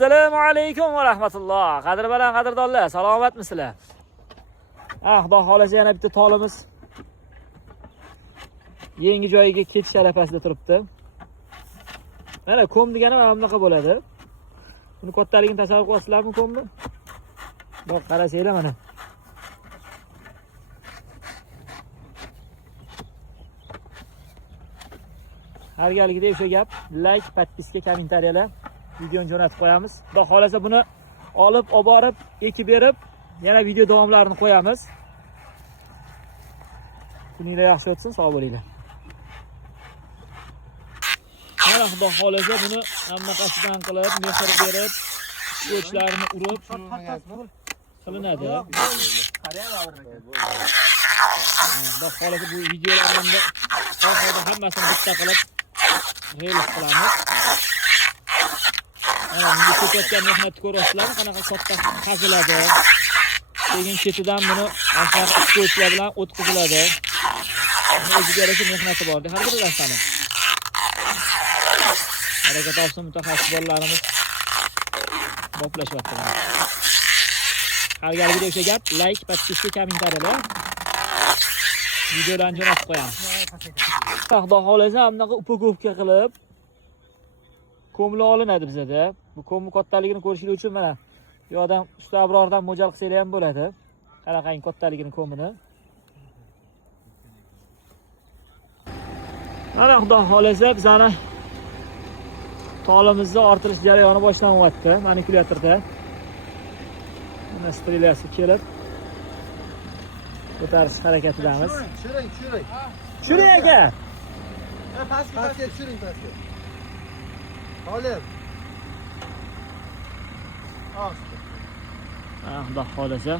Assalomu alaykum va rahmatulloh. Qadr bilan qadrdonlar, salomatmisizlar? Xudo xolasa yana bitta tolimiz yangi joyiga ketish arafasida turibdi. Mana ko'm degani mana bunaqa bo'ladi. Buni kattaligini tasavvur qilasizlarmi ko'mni? Bak qarasanglar mana. Har galgidek o'sha gap, like, podpiska, kommentariyalar, videoni jo'natib qo'yamiz. Xudo xolasa buni olib borib, ekib berib, yana video davomlarini qo'yamiz. Kuninglar yaxshi o'tsin, sog' bo'linglar. Mana xudo xolasa buni hammaqasidan qilib, mehr berib, o'chlarini urib qilinadi. Xudo xolasa bu videolarimda oxirida hammasini bitta qilib relis qilamiz. Mana bunga ketayotgan mehnatni ko'ryapsizlarmi? Qanaqa katta qaziladi. Keyin ketidan buni aşağı ko'chlar bilan o'tkaziladi. O'ziga yarasha mehnati bor. Har bir narsani. Harakat olsin mutaxassis bolalarimiz boplashyapti. Har galgidek o'sha gap, like, podpiska, kommentariyalar. Videolarni jo'natib qo'yamiz. Xudo xolasa bunaqa upakovka qilib ko'mla olinadi bizda. Bu ko'mni kattaligini ko'rishingiz uchun mana bu odam usta abrordan mo'jal qilsanglar ham bo'ladi. Qaraqang kattaligini ko'mini. Mana xudo xolasa bizani tolimizning ortilish jarayoni boshlanyapti manikulyatorda. Mana strelyasi kelib ko'tarish harakatidamiz. Shuring aka. Pastga tushiring pastga. Olib. Xudo xolasa.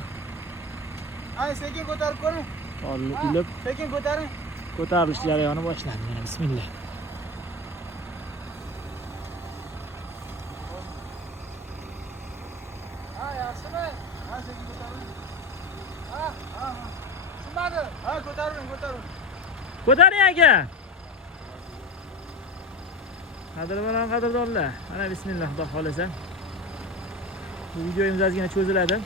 Ay, sekin ko'tarib ko'ring. Tolni ilib Sekin ko'taring. ko'tarilish jarayoni boshlandi. Mana bismillah. Ha, yaxshimi? Ha, sekin ko'taring. Ha. Tushmadi. Ha, ko'taring. Ko'taring aka. Qadr bilan qadrdonlar. Mana bismillah xudo xolasa. Bu videomiz ozgina cho'ziladi.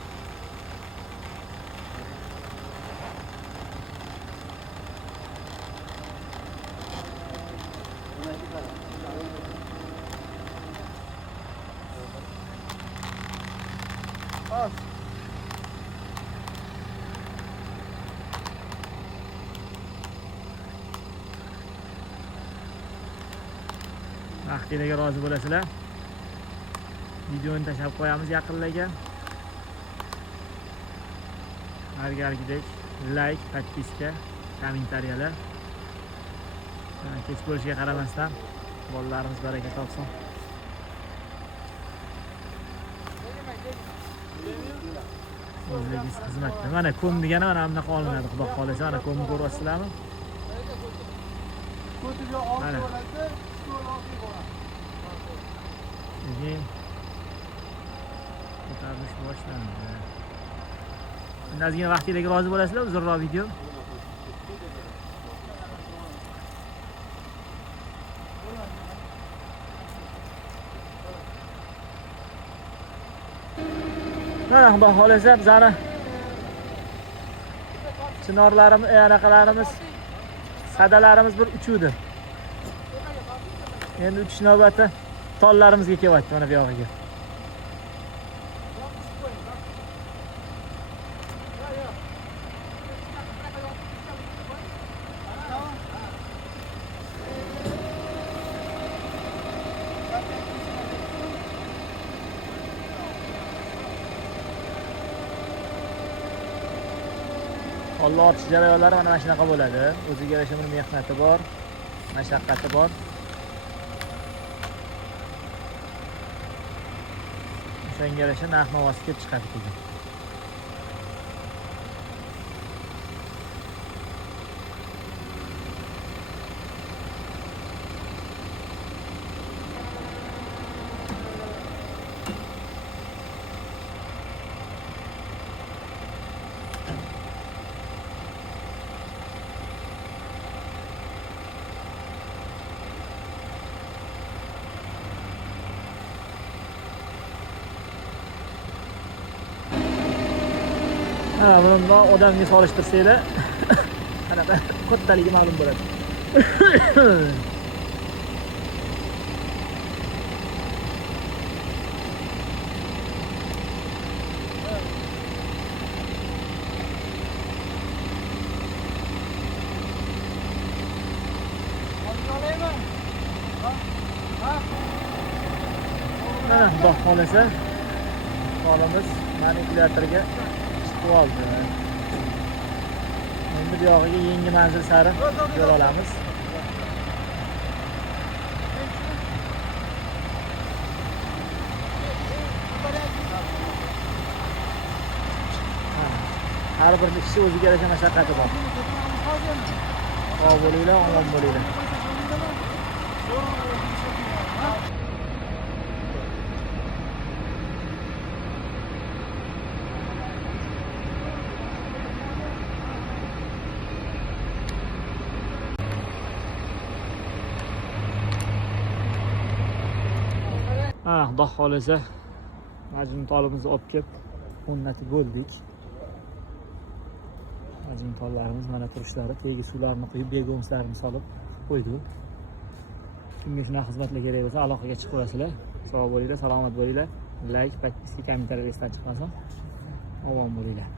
Vaqtingizga rozi bo'lasizlar. Videoni tashlab qo'yamiz yaqinlarga. Har galgidek like, podpiska, kommentariyalar. Kech bo'lishiga qaramasdan bolalarimiz baraka topsin. O'zligingiz xizmatda. Mana ko'm degani mana bunaqa olinadi. Xudo xolasa mana ko'mni ko'ryapsizlarmi? Mana. Ko'tarilish boshlandi. Endi ozgina vaqtingizga rozi bo'lasizlar, uzunroq video. Mana xudo xolasa bizani chinorlarimiz, anaqalarimiz, sadalarimiz bir uchuvdi. Endi uchish navbati tollarimizga kelyapti mana bu yog'iga. Olloh otish jarayonlari mana shunaqa bo'ladi. O'ziga yarasha buni mehnati bor, mashaqqati bor. O'shanga yarasha narx-navosi kelib chiqadi keyin. Ha, bundan odamga solishtirsanglar qanaqa kattaligi ma'lum bo'ladi. Mana xudo xolasa bolamiz manipulyatorga chiqib oldi. Endi bu yog'iga yangi manzil sari yo'l olamiz. Har bir kishi o'ziga yarasha mashaqqati bor. Sog' bo'linglar, omon bo'linglar. Xudo xolasa majnun tolimizni olib kelib o'rnatib bo'ldik. Majnun tollarimiz mana turishlari, tegi suvlarini quyib, begomslarini solib qo'ydi. Kimga shunaqa xizmatlar kerak bo'lsa, aloqaga chiqib olasizlar. Sog' bo'linglar, salomat bo'linglar. Like, podpiska, kommentariy esdan chiqmasin. Omon bo'linglar.